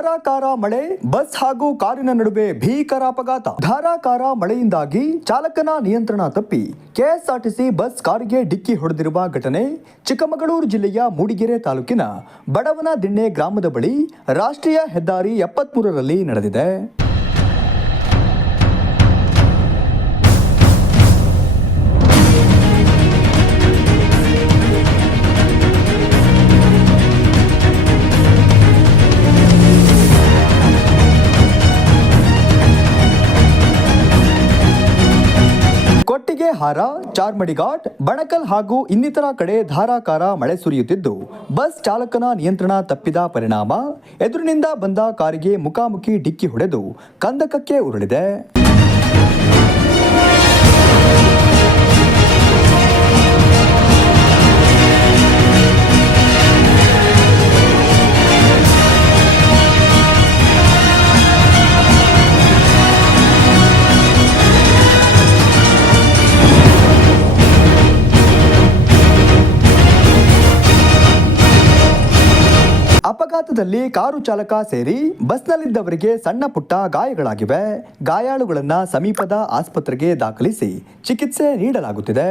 ಧಾರಾಕಾರ ಮಳೆ, ಬಸ್ ಹಾಗೂ ಕಾರಿನ ನಡುವೆ ಭೀಕರ ಅಪಘಾತ. ಧಾರಾಕಾರ ಮಳೆಯಿಂದಾಗಿ ಚಾಲಕನ ನಿಯಂತ್ರಣ ತಪ್ಪಿ ಕೆಎಸ್ಆರ್ಟಿಸಿ ಬಸ್ ಕಾರಿಗೆ ಡಿಕ್ಕಿ ಹೊಡೆದಿರುವ ಘಟನೆ ಚಿಕ್ಕಮಗಳೂರು ಜಿಲ್ಲೆಯ ಮೂಡಿಗೆರೆ ತಾಲೂಕಿನ ಬಡವನ ದಿಣ್ಣೆ ಗ್ರಾಮದ ಬಳಿ ರಾಷ್ಟ್ರೀಯ ಹೆದ್ದಾರಿ ಎಪ್ಪತ್ಮೂರರಲ್ಲಿ ನಡೆದಿದೆ. ಹಾರ ಚಾರ್ಮಡಿ ಘಾಟ್ ಬಣಕಲ್ ಹಾಗೂ ಇನ್ನಿತರ ಕಡೆ ಧಾರಾಕಾರ ಮಳೆ ಸುರಿಯುತ್ತಿದ್ದು, ಬಸ್ ಚಾಲಕನ ನಿಯಂತ್ರಣ ತಪ್ಪಿದ ಪರಿಣಾಮ ಎದುರಿನಿಂದ ಬಂದ ಕಾರಿಗೆ ಮುಖಾಮುಖಿ ಡಿಕ್ಕಿ ಹೊಡೆದು ಕಂದಕಕ್ಕೆ ಉರುಳಿದೆ. ಅಪಘಾತದಲ್ಲಿ ಕಾರು ಚಾಲಕ ಸೇರಿ ಬಸ್ನಲ್ಲಿದ್ದವರಿಗೆ ಸಣ್ಣ ಪುಟ್ಟ ಗಾಯಗಳಾಗಿವೆ. ಗಾಯಾಳುಗಳನ್ನು ಸಮೀಪದ ಆಸ್ಪತ್ರೆಗೆ ದಾಖಲಿಸಿ ಚಿಕಿತ್ಸೆ ನೀಡಲಾಗುತ್ತಿದೆ.